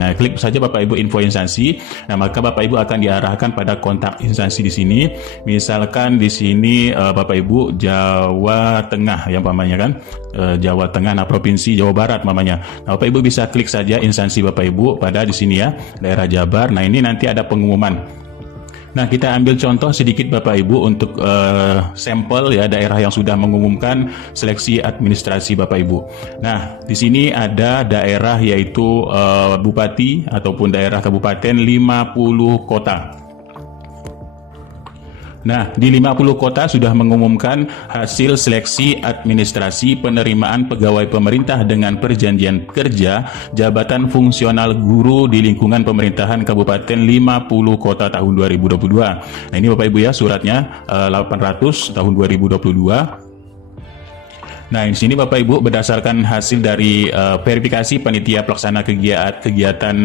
Nah, klik saja Bapak Ibu info instansi. Nah, maka Bapak Ibu akan diarahkan pada kontak instansi di sini. Misalkan di sini Bapak Ibu Jawa Tengah yang pamannya kan, Jawa Tengah, nah provinsi Jawa Barat mamanya. Nah, Bapak Ibu bisa klik saja instansi Bapak Ibu pada di sini ya, daerah Jabar. Nah, ini nanti ada pengumuman. Nah, kita ambil contoh sedikit Bapak Ibu untuk sampel ya daerah yang sudah mengumumkan seleksi administrasi Bapak Ibu. Nah, di sini ada daerah yaitu bupati ataupun daerah kabupaten 50 kota. Nah, di 50 kota sudah mengumumkan hasil seleksi administrasi penerimaan pegawai pemerintah dengan perjanjian kerja jabatan fungsional guru di lingkungan pemerintahan Kabupaten 50 kota tahun 2022. Nah, ini Bapak Ibu ya suratnya 800 tahun 2022. Nah, di sini Bapak Ibu berdasarkan hasil dari verifikasi panitia pelaksana kegiatan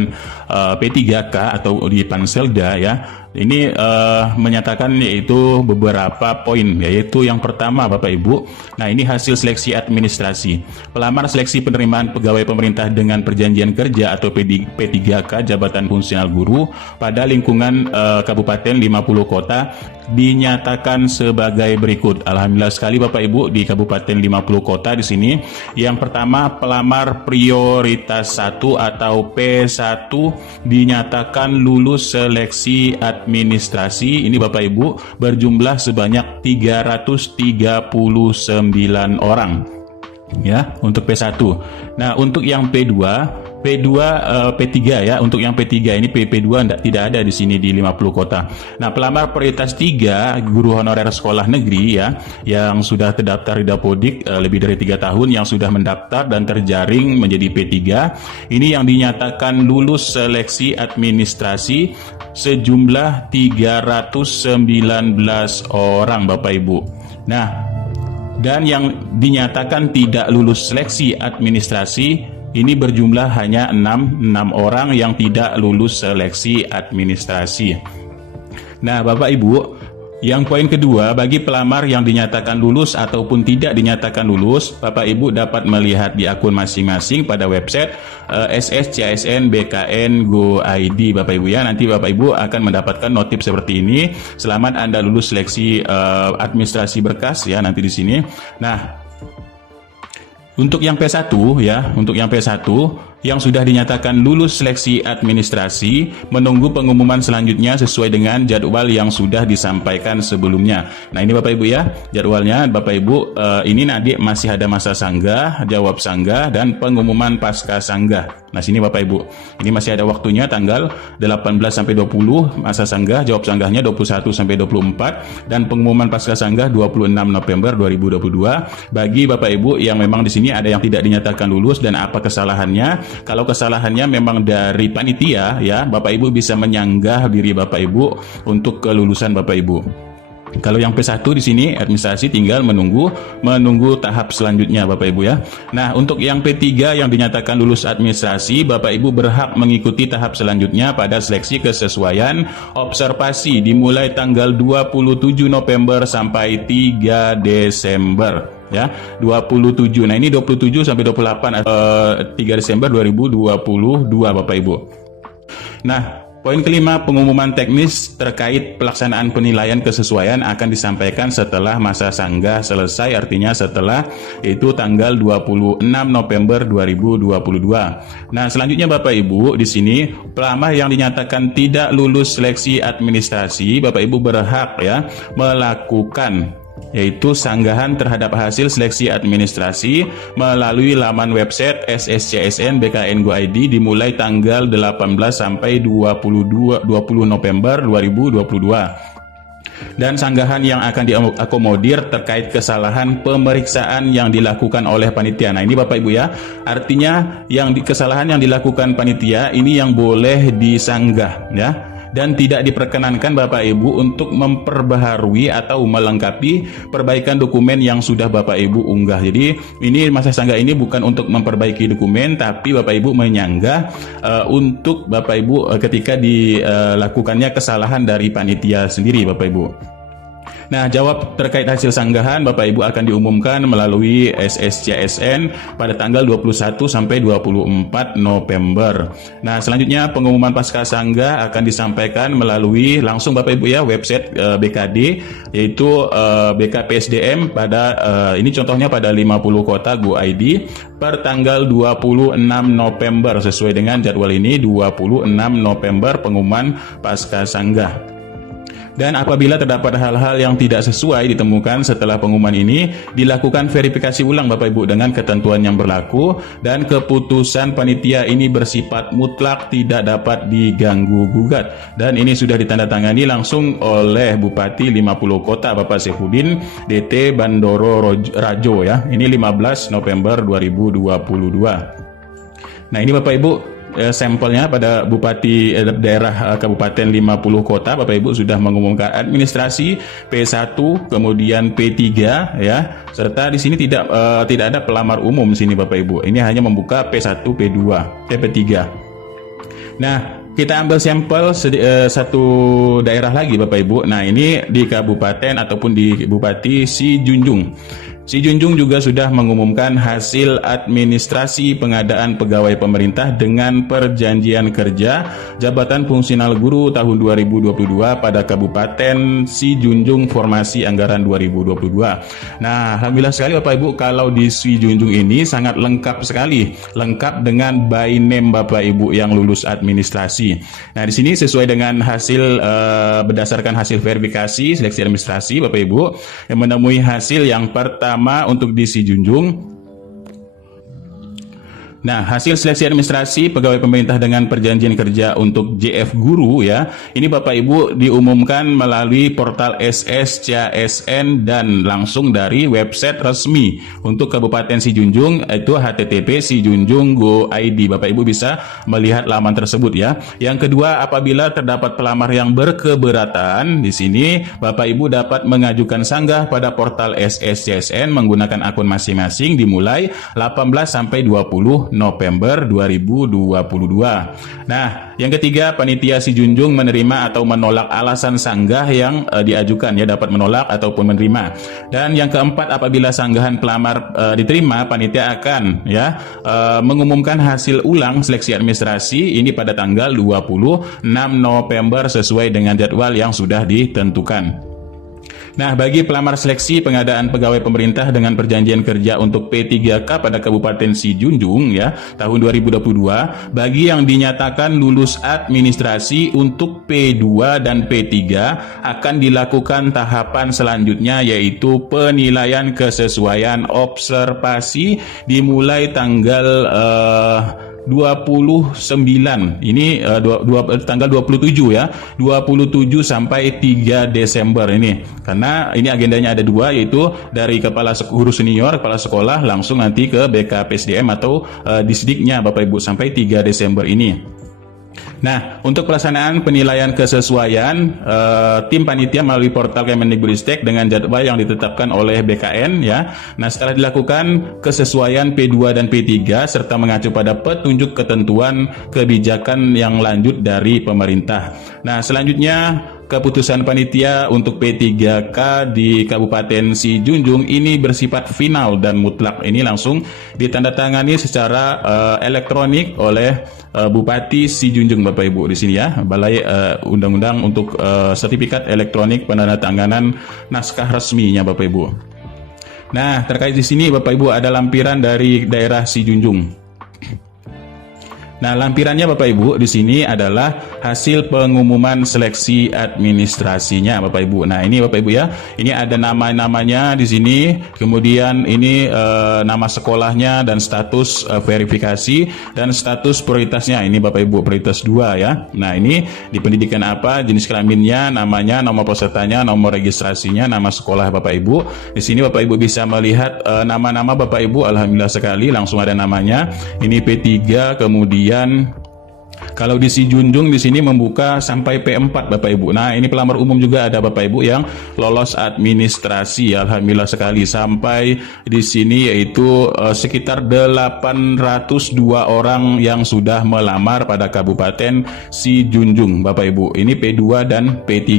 P3K atau di Panselda ya. Ini menyatakan yaitu beberapa poin, yaitu yang pertama Bapak Ibu. Nah, ini hasil seleksi administrasi. Pelamar seleksi penerimaan pegawai pemerintah dengan perjanjian kerja atau P3K jabatan fungsional guru pada lingkungan Kabupaten 50 kota dinyatakan sebagai berikut. Alhamdulillah sekali Bapak Ibu di Kabupaten 50 kota di sini. Yang pertama, pelamar prioritas 1 atau P1 dinyatakan lulus seleksi administrasi. Ini Bapak Ibu berjumlah sebanyak 339 orang. Ya, untuk P1. Nah, untuk yang P2, P3 ya, untuk yang P3 ini P2 tidak ada di sini di 50 kota. Nah, pelamar prioritas 3 guru honorer sekolah negeri ya, yang sudah terdaftar di Dapodik lebih dari 3 tahun, yang sudah mendaftar dan terjaring menjadi P3, ini yang dinyatakan lulus seleksi administrasi sejumlah 319 orang Bapak Ibu. Nah, dan yang dinyatakan tidak lulus seleksi administrasi ini berjumlah hanya 6 orang yang tidak lulus seleksi administrasi. Nah, Bapak Ibu, yang poin kedua, bagi pelamar yang dinyatakan lulus ataupun tidak dinyatakan lulus, Bapak Ibu dapat melihat di akun masing-masing pada website SSCASN BKN Go ID Bapak Ibu ya. Nanti Bapak Ibu akan mendapatkan notif seperti ini. Selamat Anda lulus seleksi administrasi berkas ya nanti di sini. Nah, untuk yang P1 ya, untuk yang P1 yang sudah dinyatakan lulus seleksi administrasi menunggu pengumuman selanjutnya sesuai dengan jadwal yang sudah disampaikan sebelumnya. Nah, ini Bapak Ibu ya, jadwalnya Bapak Ibu ini nanti masih ada masa sanggah, jawab sanggah, dan pengumuman pasca sanggah. Nah, sini Bapak Ibu, ini masih ada waktunya tanggal 18 sampai 20 masa sanggah, jawab sanggahnya 21 sampai 24, dan pengumuman pasca sanggah 26 November 2022. Bagi Bapak Ibu yang memang di sini ada yang tidak dinyatakan lulus dan apa kesalahannya. Kalau kesalahannya memang dari panitia ya, Bapak Ibu bisa menyanggah diri Bapak Ibu untuk kelulusan Bapak Ibu. Kalau yang P1 di sini administrasi tinggal menunggu tahap selanjutnya Bapak Ibu ya. Nah, untuk yang P3 yang dinyatakan lulus administrasi, Bapak Ibu berhak mengikuti tahap selanjutnya pada seleksi kesesuaian observasi dimulai tanggal 27 November sampai 3 Desember. Ya, 27. Nah, ini 27 sampai 28 3 Desember 2022 Bapak Ibu. Nah, poin kelima, pengumuman teknis terkait pelaksanaan penilaian kesesuaian akan disampaikan setelah masa sanggah selesai, artinya setelah itu tanggal 26 November 2022. Nah, selanjutnya Bapak Ibu di sini pelamar yang dinyatakan tidak lulus seleksi administrasi, Bapak Ibu berhak ya melakukan yaitu sanggahan terhadap hasil seleksi administrasi melalui laman website SSCASN BKN Go ID dimulai tanggal 18 sampai 20 November 2022. Dan sanggahan yang akan diakomodir terkait kesalahan pemeriksaan yang dilakukan oleh panitia. Nah, ini Bapak Ibu ya, artinya kesalahan yang dilakukan panitia ini yang boleh disanggah ya. Dan tidak diperkenankan Bapak Ibu untuk memperbaharui atau melengkapi perbaikan dokumen yang sudah Bapak Ibu unggah. Jadi ini masa sanggah ini bukan untuk memperbaiki dokumen, tapi Bapak Ibu menyanggah untuk Bapak Ibu ketika dilakukannya kesalahan dari panitia sendiri Bapak Ibu. Nah, jawab terkait hasil sanggahan Bapak Ibu akan diumumkan melalui SSCSN pada tanggal 21 sampai 24 November. Nah, selanjutnya pengumuman pasca sanggah akan disampaikan melalui langsung Bapak Ibu ya website BKD, yaitu BKPSDM pada ini contohnya pada 50 kota Go.id per tanggal 26 November sesuai dengan jadwal ini 26 November pengumuman pasca sanggah. Dan apabila terdapat hal-hal yang tidak sesuai ditemukan setelah pengumuman ini, dilakukan verifikasi ulang Bapak Ibu dengan ketentuan yang berlaku, dan keputusan panitia ini bersifat mutlak tidak dapat diganggu gugat. Dan ini sudah ditandatangani langsung oleh Bupati 50 Kota Bapak Saifuddin DT Bandoro Rajo ya. Ini 15 November 2022. Nah, ini Bapak Ibu sampelnya pada Bupati daerah Kabupaten 50 Kota Bapak Ibu sudah mengumumkan administrasi P1 kemudian P3 ya, serta di sini tidak ada pelamar umum di sini Bapak Ibu. Ini hanya membuka P1, P2, P3. Nah, kita ambil sampel satu daerah lagi Bapak Ibu. Nah, ini di Kabupaten ataupun di Bupati Sijunjung. Sijunjung juga sudah mengumumkan hasil administrasi pengadaan pegawai pemerintah dengan perjanjian kerja jabatan fungsional guru tahun 2022 pada Kabupaten Sijunjung formasi anggaran 2022. Nah, alhamdulillah sekali Bapak Ibu, kalau di Sijunjung ini sangat lengkap sekali, lengkap dengan by name Bapak Ibu yang lulus administrasi. Nah, di sini sesuai dengan hasil berdasarkan hasil verifikasi seleksi administrasi Bapak Ibu yang menemui hasil yang pertama untuk di Sijunjung. Nah, hasil seleksi administrasi pegawai pemerintah dengan perjanjian kerja untuk JF Guru ya, ini Bapak Ibu diumumkan melalui portal SSCSN dan langsung dari website resmi untuk Kabupaten Sijunjung, itu http sijunjung.go.id. Bapak Ibu bisa melihat laman tersebut ya. Yang kedua, apabila terdapat pelamar yang berkeberatan, di sini Bapak Ibu dapat mengajukan sanggah pada portal SSCSN menggunakan akun masing-masing dimulai 18 sampai 20 November 2022. Nah, yang ketiga, panitia Sijunjung menerima atau menolak alasan sanggah yang diajukan ya, dapat menolak ataupun menerima. Dan yang keempat, apabila sanggahan pelamar diterima, panitia akan ya mengumumkan hasil ulang seleksi administrasi ini pada tanggal 26 November sesuai dengan jadwal yang sudah ditentukan. Nah, bagi pelamar seleksi pengadaan pegawai pemerintah dengan perjanjian kerja untuk P3K pada Kabupaten Sijunjung ya, tahun 2022, bagi yang dinyatakan lulus administrasi untuk P2 dan P3 akan dilakukan tahapan selanjutnya, yaitu penilaian kesesuaian observasi dimulai tanggal 29 ini tanggal 27 ya, 27 sampai 3 Desember ini, karena ini agendanya ada dua, yaitu dari kepala guru senior, kepala sekolah langsung nanti ke BKPSDM atau disdiknya Bapak Ibu sampai 3 Desember ini. Nah, untuk pelaksanaan penilaian kesesuaian, tim panitia melalui portal Kemendikbudristek dengan jadwal yang ditetapkan oleh BKN ya. Nah, setelah dilakukan kesesuaian P2 dan P3 serta mengacu pada petunjuk ketentuan kebijakan yang lanjut dari pemerintah. Nah, selanjutnya keputusan panitia untuk P3K di Kabupaten Sijunjung ini bersifat final dan mutlak. Ini langsung ditandatangani secara elektronik oleh Bupati Sijunjung Bapak Ibu di sini ya, Balai Undang-Undang untuk sertifikat elektronik penandatanganan naskah resminya Bapak Ibu. Nah, terkait di sini Bapak Ibu ada lampiran dari daerah Sijunjung. Nah, lampirannya Bapak Ibu di sini adalah hasil pengumuman seleksi administrasinya Bapak Ibu. Nah, ini Bapak Ibu ya, ini ada nama-namanya di sini, kemudian ini nama sekolahnya dan status verifikasi dan status prioritasnya. Ini Bapak Ibu prioritas 2 ya. Nah, ini di pendidikan apa, jenis kelaminnya, namanya, nomor pesertanya, nomor registrasinya, nama sekolah Bapak Ibu. Di sini Bapak Ibu bisa melihat nama-nama Bapak Ibu, alhamdulillah sekali langsung ada namanya. Ini P3, kemudian Kalau di Si Junjung di sini membuka sampai P4 Bapak Ibu. Nah, ini pelamar umum juga ada Bapak Ibu yang lolos administrasi. Alhamdulillah sekali sampai di sini yaitu sekitar 802 orang yang sudah melamar pada Kabupaten Si Junjung Bapak Ibu. Ini P2 dan P3.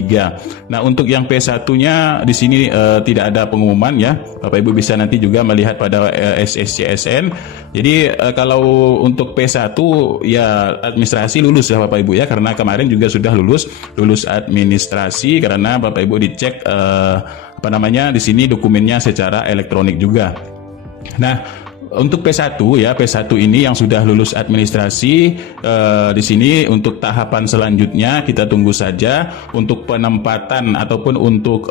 Nah, untuk yang P1-nya di sini tidak ada pengumuman ya. Bapak Ibu bisa nanti juga melihat pada SSCSN. Jadi kalau untuk P1 ya administrasi lulus ya Bapak Ibu ya, karena kemarin juga sudah lulus administrasi karena Bapak Ibu dicek di sini dokumennya secara elektronik juga. Nah, untuk P1 ya, P1 ini yang sudah lulus administrasi di sini untuk tahapan selanjutnya kita tunggu saja untuk penempatan ataupun untuk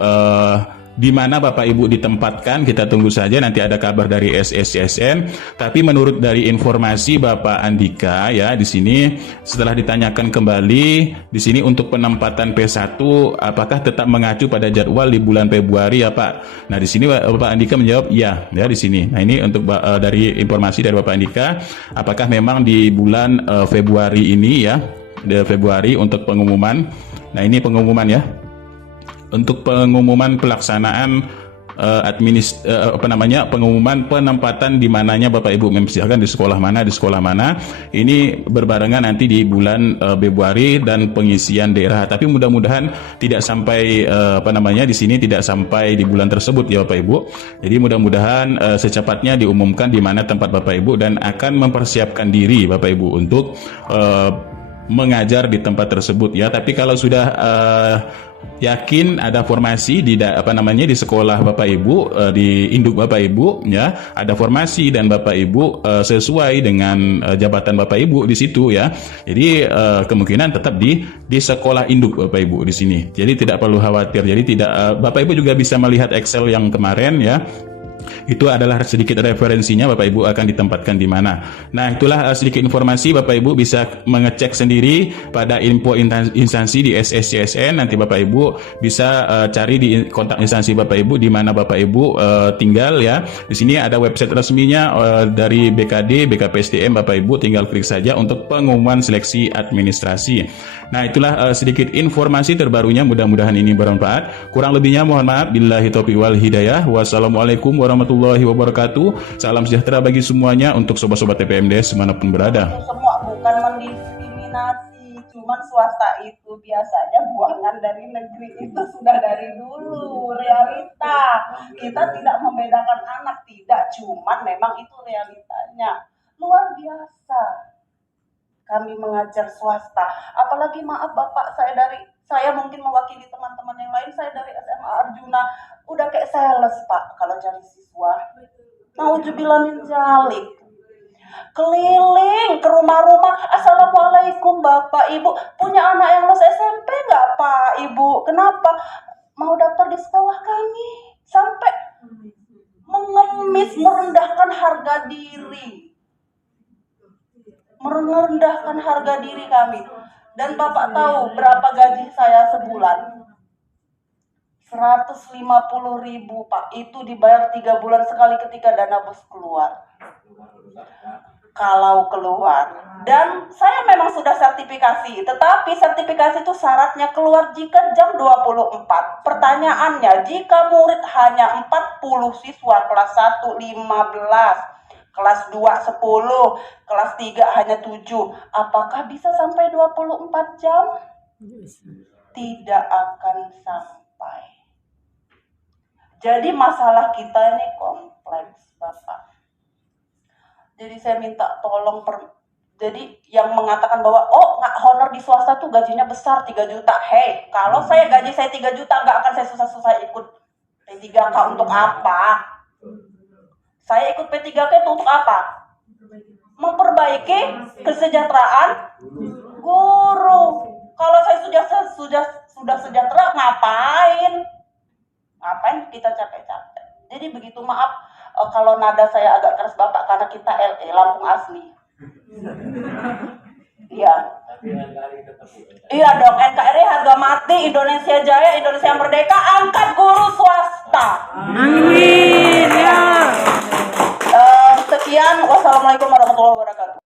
di mana Bapak Ibu ditempatkan, kita tunggu saja, nanti ada kabar dari SSCSN. Tapi menurut dari informasi Bapak Andika ya, di sini setelah ditanyakan kembali di sini untuk penempatan P1 apakah tetap mengacu pada jadwal di bulan Februari ya Pak. Nah, di sini Bapak Andika menjawab ya di sini. Nah, ini untuk dari informasi dari Bapak Andika, apakah memang di bulan Februari ini ya, di Februari untuk pengumuman. Nah, ini pengumuman ya. Untuk pengumuman pelaksanaan pengumuman penempatan di mananya Bapak Ibu misalkan di sekolah mana ini berbarengan nanti di bulan Februari dan pengisian daerah, tapi mudah-mudahan tidak sampai di sini tidak sampai di bulan tersebut ya Bapak Ibu. Jadi mudah-mudahan secepatnya diumumkan di mana tempat Bapak Ibu dan akan mempersiapkan diri Bapak Ibu untuk mengajar di tempat tersebut ya. Tapi kalau sudah yakin ada formasi di di sekolah Bapak Ibu, di induk Bapak Ibu ya, ada formasi dan Bapak Ibu sesuai dengan jabatan Bapak Ibu di situ ya. Jadi kemungkinan tetap di sekolah induk Bapak Ibu di sini. Jadi tidak perlu khawatir. Jadi tidak Bapak Ibu juga bisa melihat Excel yang kemarin ya. Itu adalah sedikit referensinya Bapak Ibu akan ditempatkan di mana. Nah, itulah sedikit informasi Bapak Ibu bisa mengecek sendiri pada info instansi di SSCSN. Nanti Bapak Ibu bisa cari di kontak instansi Bapak Ibu di mana Bapak Ibu tinggal ya. Di sini ada website resminya dari BKD, BKPSDM. Bapak Ibu tinggal klik saja untuk pengumuman seleksi administrasi. Nah, itulah sedikit informasi terbarunya, mudah-mudahan ini bermanfaat. Kurang lebihnya mohon maaf. Billahi taufiq wal hidayah. Wassalamualaikum warahmatullahi wabarakatuh. Salam sejahtera bagi semuanya untuk sobat-sobat TPMDS dimanapun berada. Semua bukan mendiskriminasi, cuman swasta itu biasanya buangan dari negeri itu sudah dari dulu realita. Kita tidak membedakan anak, tidak, cuman memang itu realitanya. Luar biasa kami mengajar swasta, apalagi maaf Bapak, saya mungkin mewakili teman-teman yang lain, saya dari SMA Arjuna, udah kayak sales Pak kalau cari siswa. Nauzubillah min dzalik. Keliling ke rumah-rumah, assalamualaikum Bapak Ibu, punya anak yang lulus SMP nggak Pak Ibu? Kenapa? Mau daftar di sekolah kami. Sampai mengemis, merendahkan harga diri. Merendahkan harga diri kami. Dan Bapak tahu berapa gaji saya sebulan? 150.000 Pak. Itu dibayar 3 bulan sekali ketika dana bos keluar. Kalau keluar. Dan saya memang sudah sertifikasi. Tetapi sertifikasi itu syaratnya keluar jika jam 24. Pertanyaannya, jika murid hanya 40 siswa, kelas 1 15, kelas 2 10, kelas 3 hanya 7. Apakah bisa sampai 24 jam? Tidak akan sampai. Jadi masalah kita ini kompleks, Bapak. Jadi saya minta tolong jadi yang mengatakan bahwa nggak honor di swasta tuh gajinya besar 3 juta. Hey, kalau gaji saya 3 juta nggak akan saya susah-susah ikut P3K untuk apa? Saya ikut P3K itu untuk apa? Memperbaiki kesejahteraan guru. Kalau saya sudah sejahtera, ngapain kita capek-capek? Jadi begitu, maaf kalau nada saya agak keras Bapak, karena kita LE, Lampung asli. Iya. Iya dong, NKRI harga mati, Indonesia Jaya, Indonesia Merdeka, angkat guru swasta. Amin ya. Sekian, wassalamualaikum warahmatullahi wabarakatuh.